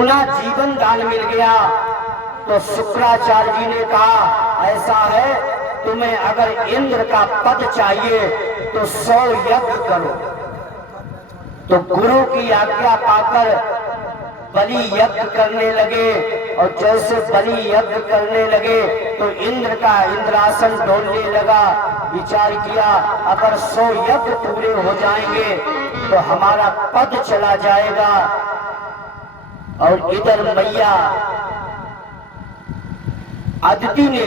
दुगना जीवन दान मिल गया। तो शुक्राचार्य जी ने कहा ऐसा है, तुम्हें अगर इंद्र का पद चाहिए तो 100 यज्ञ करो। तो गुरु की आज्ञा पाकर बलि यज्ञ करने लगे, और जैसे बलि यज्ञ करने लगे तो इंद्र का इंद्रासन डोलने लगा। विचार किया अगर 100 यज्ञ पूरे हो जाएंगे तो हमारा पद चला जाएगा। और इधर मैया अदिति ने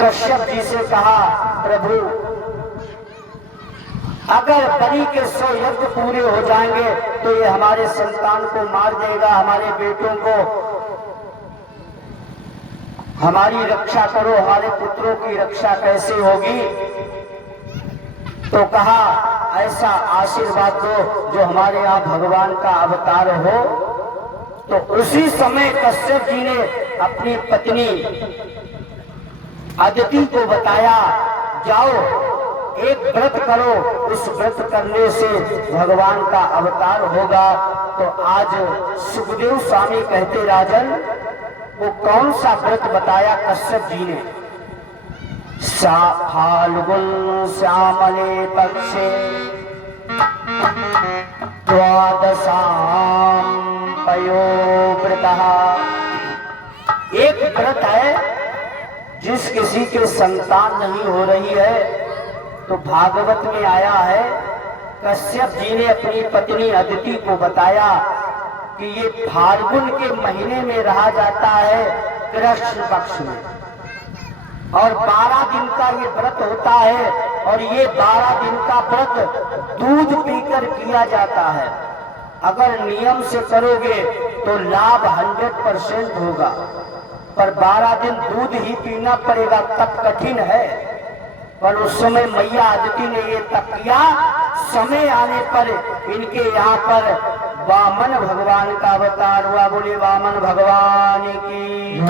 कश्यप जी से कहा, प्रभु अगर बलि के 100 यज्ञ पूरे हो जाएंगे तो ये हमारे संतान को मार देगा, हमारे बेटों को। हमारी रक्षा करो, हमारे पुत्रों की रक्षा कैसे होगी? तो कहा ऐसा आशीर्वाद दो जो हमारे यहाँ भगवान का अवतार हो। तो उसी समय कश्यप जी ने अपनी पत्नी अदिति को बताया, जाओ एक व्रत करो, उस व्रत करने से भगवान का अवतार होगा। तो आज सुखदेव स्वामी कहते राजन, वो कौन सा व्रत बताया कश्यप जी ने? फाल्गुन श्यामले पक्षे द्वादशां पयोव्रतः। एक व्रत है जिस किसी के संतान नहीं हो रही है, तो भागवत में आया है कश्यप जी ने अपनी पत्नी अदिति को बताया कि ये फाल्गुन के महीने में रहा जाता है कृष्ण पक्ष में, और 12 दिन का ये व्रत होता है। और ये 12 दिन का व्रत दूध पीकर किया जाता है। अगर नियम से करोगे तो लाभ 100% होगा, पर 12 दिन दूध ही पीना पड़ेगा, तब कठिन है। पर उस समय मैया अदिति ने ये तप किया। समय आने पर इनके यहाँ पर वामन भगवान का अवतार हुआ। बोले वामन भगवान की।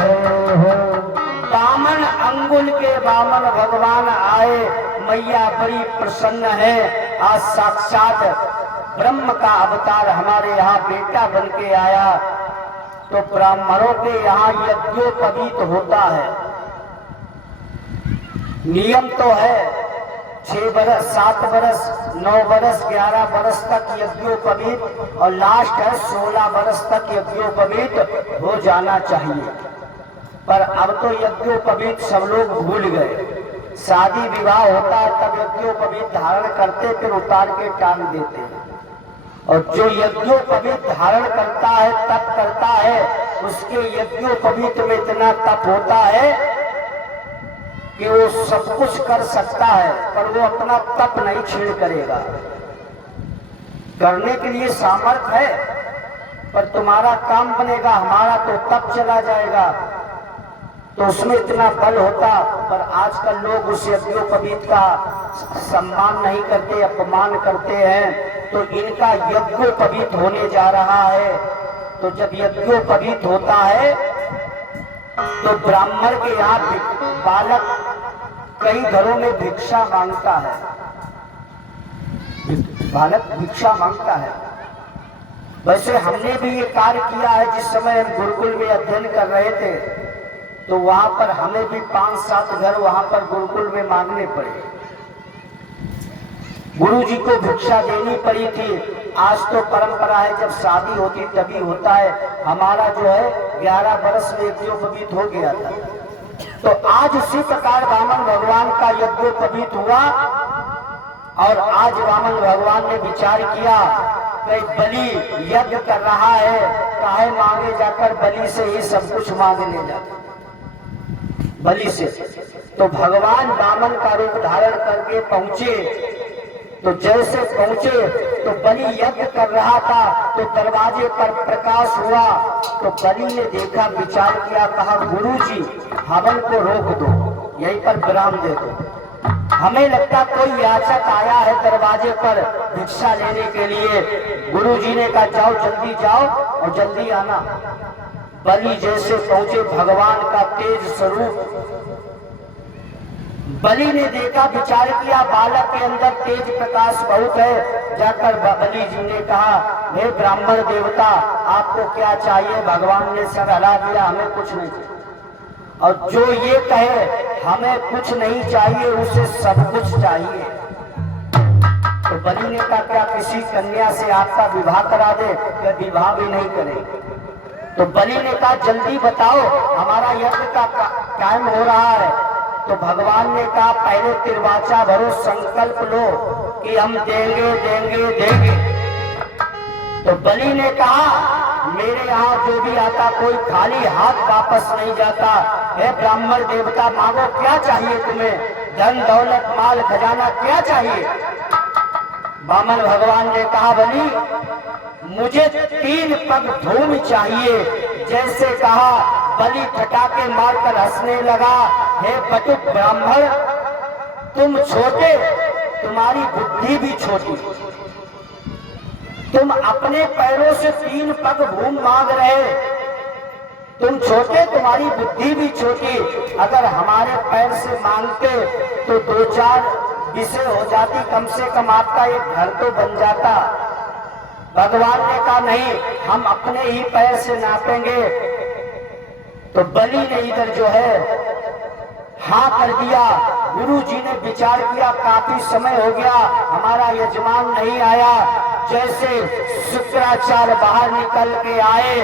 वामन अंगुल के वामन भगवान आए। मैया बड़ी प्रसन्न है, आज साक्षात ब्रह्म का अवतार हमारे यहाँ बेटा बन के आया। तो ब्राह्मणों के यहाँ यज्ञोपवीत होता है, नियम तो है 6 बरस 7 बरस 9 बरस 11 बरस तक यज्ञोपवीत, और लास्ट है 16 बरस तक यज्ञोपवीत हो जाना चाहिए। पर अब तो यज्ञोपवीत सब लोग भूल गए। शादी विवाह होता है तब यज्ञोपवीत धारण करते, फिर उतार के टांग देते हैं। और जो यज्ञोपवीत धारण करता है, तप करता है, उसके यज्ञोपवीत में इतना तप होता है कि वो सब कुछ कर सकता है, पर वो अपना तप नहीं छीड़ करेगा। करने के लिए सामर्थ्य है, पर तुम्हारा काम बनेगा, हमारा तो तप चला जाएगा। तो उसमें इतना बल होता, पर आजकल लोग उस यज्ञोपवीत का सम्मान नहीं करते, अपमान करते हैं। तो इनका यज्ञोपवीत होने जा रहा है। तो जब यज्ञोपवीत होता है तो ब्राह्मण के यहाँ बालक कई घरों में भिक्षा मांगता है, बालक भिक्षा मांगता है। वैसे हमने भी ये कार्य किया है। जिस समय हम गुरुकुल में अध्ययन कर रहे थे तो वहां पर हमें भी 5-7 घर वहां पर गुरुकुल में मांगने पड़े, गुरु जी को भिक्षा देनी पड़ी थी। आज तो परंपरा है जब शादी होती तभी होता है। हमारा जो है 11 बरस में यज्ञोपवीत हो गया था। तो आज उसी प्रकार वामन भगवान का यज्ञोपवीत हुआ। और आज वामन भगवान ने विचार किया कि बलि यज्ञ कर रहा है, काहे मांगे जाकर बलि से ही सब कुछ मांग ले जाते, बलि से। तो भगवान वामन का रूप धारण करके पहुंचे। तो जैसे पहुंचे तो बलि यज्ञ कर रहा था, तो दरवाजे पर प्रकाश हुआ। तो बलि ने देखा, विचार किया, कहा गुरुजी हवन को रोक दो, यहीं पर विराम दे दो। हमें लगता कोई याचक आया है दरवाजे पर भिक्षा लेने के लिए। गुरुजी ने कहा जाओ, जल्दी जाओ और जल्दी आना। बलि जैसे पहुंचे, भगवान का तेज स्वरूप बलि ने देखा, विचार किया, बालक के अंदर तेज प्रकाश बहुत है। जाकर बलि जी ने कहा, हे ब्राह्मण देवता, आपको क्या चाहिए? भगवान ने सर हिला दिया, हमें कुछ नहीं चाहिए। और जो ये कहे हमें कुछ नहीं चाहिए, उसे सब कुछ चाहिए। तो बलि ने कहा, क्या किसी कन्या से आपका विवाह करा दे? क्या विवाह भी नहीं करे? तो बलि ने कहा, जल्दी बताओ, हमारा यज्ञ का टाइम हो रहा है। तो भगवान ने कहा, पहले तिरवाचा भरो, संकल्प लो कि हम देंगे देंगे देंगे। तो बलि ने कहा, मेरे यहाँ जो भी आता कोई खाली हाथ वापस नहीं जाता। हे ब्राह्मण देवता, मांगो, क्या चाहिए तुम्हें? धन दौलत माल खजाना क्या चाहिए? वामन भगवान ने कहा, बलि मुझे 3 पग भूमि चाहिए। जैसे कहा, बलि फटाके मारकर हंसने लगा, हे बटुक ब्राह्मण, तुम छोटे, तुम्हारी बुद्धि भी छोटी। तुम अपने पैरों से 3 पग भूमि मांग रहे, तुम छोटे, तुम्हारी बुद्धि भी छोटी। अगर हमारे पैर से मांगते तो 2-4 विषय हो जाती, कम से कम आपका एक घर तो बन जाता। भगवान ने कहा, नहीं, हम अपने ही पैर से नापेंगे। तो बलि ने इधर जो है हाँ कर दिया। गुरु जी ने विचार किया, काफी समय हो गया, हमारा यजमान नहीं आया। जैसे शुक्राचार्य बाहर निकल के आए,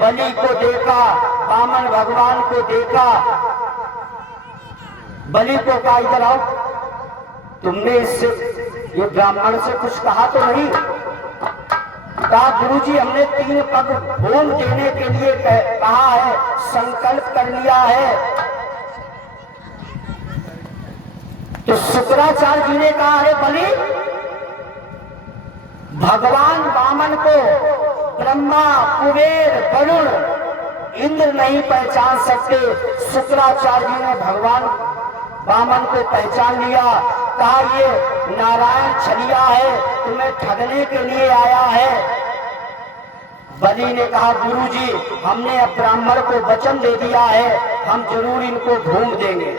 बलि को देखा, वामन भगवान को देखा, बलि को कहा, इधर आओ, तुमने इससे, ये ब्राह्मण से कुछ कहा तो नहीं? कहा, गुरुजी, हमने 3 पग भूमि देने के लिए कहा है, संकल्प कर लिया है। तो शुक्राचार्य जी ने कहा, है बलि, भगवान वामन को ब्रह्मा, कुबेर, वरुण, इंद्र नहीं पहचान सकते। शुक्राचार्य जी ने भगवान वामन को पहचान लिया। कहा, ये नारायण छलिया है, तुम्हें ठगने के लिए आया है। बलि ने कहा, गुरुजी, हमने अब ब्राह्मण को वचन दे दिया है, हम जरूर इनको भूमि देंगे।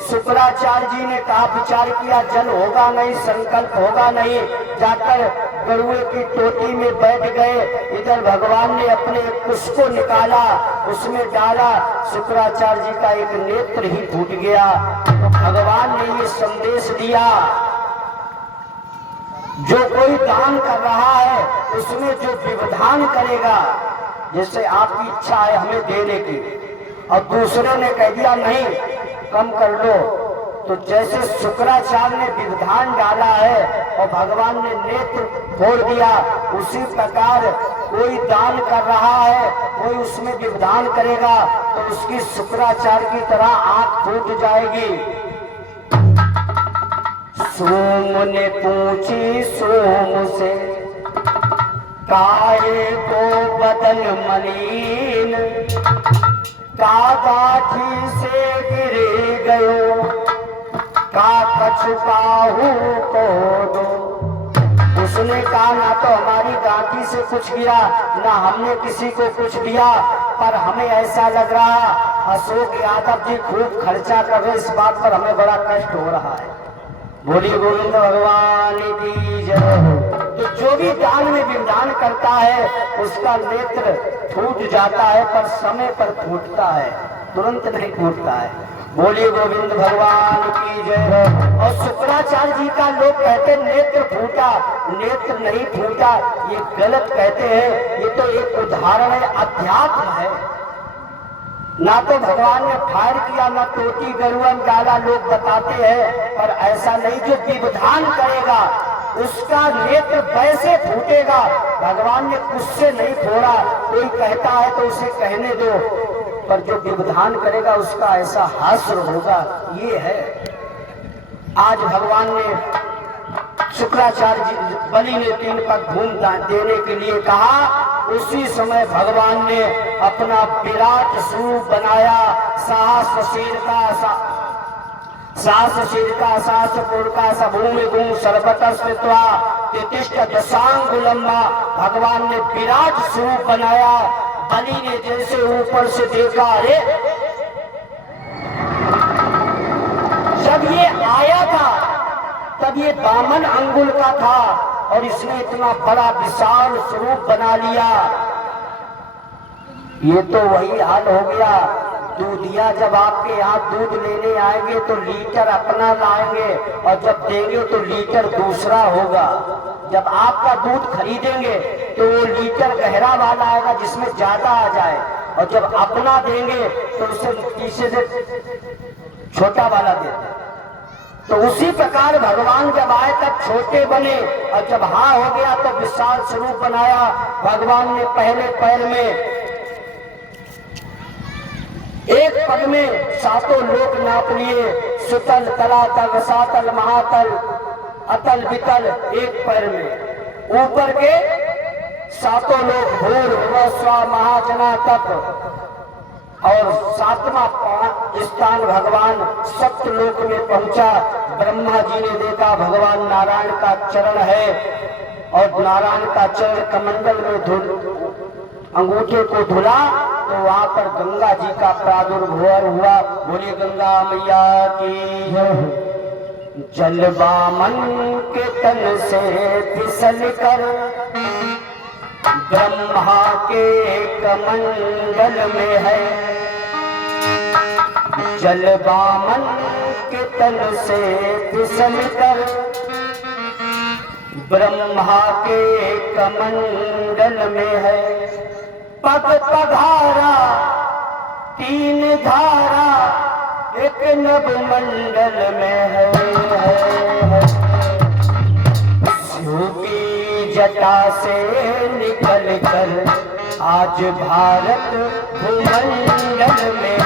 शुक्राचार्य जी ने कहा, विचार किया, जल होगा नहीं, संकल्प होगा नहीं। जाकर गरुए की टोटी में बैठ गए। इधर भगवान ने अपने कुश को निकाला, उसमें डाला, शुक्राचार्य जी का एक नेत्र ही फूट गया। तो भगवान ने ये संदेश दिया, जो कोई दान कर रहा है उसमें जो व्यवधान करेगा, जैसे आपकी इच्छा है हमें देने की, और दूसरे ने कह दिया नहीं, कम कर लो, तो जैसे शुक्राचार्य ने विधान डाला है और भगवान ने नेत्र फोड़ दिया, उसी प्रकार कोई दान कर रहा है, कोई उसमें विधान करेगा तो उसकी शुक्राचार्य की तरह आंख फूट जाएगी। सोम ने पूछी सोम से, काहे को बदन मलिन, का गाठी से गिरे गयो, का कछुकाहू को दो। उसने कहा, ना तो हमारी गाठी से कुछ गिरा, ना हमने किसी को कुछ दिया, पर हमें ऐसा लग रहा अशोक यादव जी खूब खर्चा कर रहे, इस बात पर हमें बड़ा कष्ट हो रहा है। बोली गोविंद भगवान की जय। तो जो भी दान में विधान करता है उसका नेत्र फूट जाता है, पर समय पर फूटता है, तुरंत नहीं फूटता है। बोलिए गोविंद भगवान की जय। और शुक्राचार्य जी का लोग कहते नेत्र फूटा, नेत्र नहीं फूटा, ये गलत कहते हैं। ये तो एक उदाहरण है, अध्यात्म है। ना तो भगवान ने फायर किया, ना टोटी गरुआ में डाला, लोग बताते हैं, पर ऐसा नहीं। जो विधान करेगा उसका नेत्र वैसे फूटेगा। भगवान ने कुछ से नहीं फोड़ा, कोई कहता है तो उसे कहने दो, पर जो विधान करेगा उसका ऐसा हास्य होगा। ये है, आज भगवान ने शुक्राचार्य जी, बलि ने 3 पग भूमि देने के लिए कहा, उसी समय भगवान ने अपना विराट स्वरूप बनाया। सहस्र शीर का सहस्रपुर का सबूमि गुण सर्वतः स्थित्वा तितिष्ठ दशांगुलम्बा। भगवान ने विराट स्वरूप बनाया। बलि ने जैसे ऊपर से देखा, अरे जब ये आया था तब ये दामन अंगुल का था और इसने इतना बड़ा विशाल स्वरूप बना लिया। ये तो वही हाल हो गया। दूधिया जब आपके यहाँ दूध लेने आएंगे तो लीटर अपना लाएंगे और जब देंगे तो लीटर दूसरा होगा। जब आपका दूध खरीदेंगे तो वो लीटर गहरा वाला आएगा जिसमें ज्यादा आ जाए और जब अपना देंगे तो उसे पीछे से छोटा वाला देते। तो उसी प्रकार भगवान जब आए तब छोटे बने और जब हाँ हो गया तो विशाल स्वरूप बनाया। भगवान ने पहले पैर में एक पद में सातों लोक नाप लिए। सुतल तलातल रसातल महातल अतल वितल एक पैर में। ऊपर के सातों लोक भूर स्वा महाजना तप और सातवां स्थान भगवान सप्तलोक में पहुंचा। ब्रह्मा जी ने देखा भगवान नारायण का चरण है और नारायण का चरण कमंडल में अंगूठे को धुला तो वहां पर गंगा जी का प्रादुर्भाव हुआ। बोले गंगा मैया की। जलवामन के तन से फिसल कर ब्रह्मा के कमंडल में है। जलवामन के तन से फिसल कर ब्रह्मा के कमंडल में है। पग पधारा तीन धारा एक नभ मंडल में है। शिव की जटा से निकल कर आज भारत भूमंडल में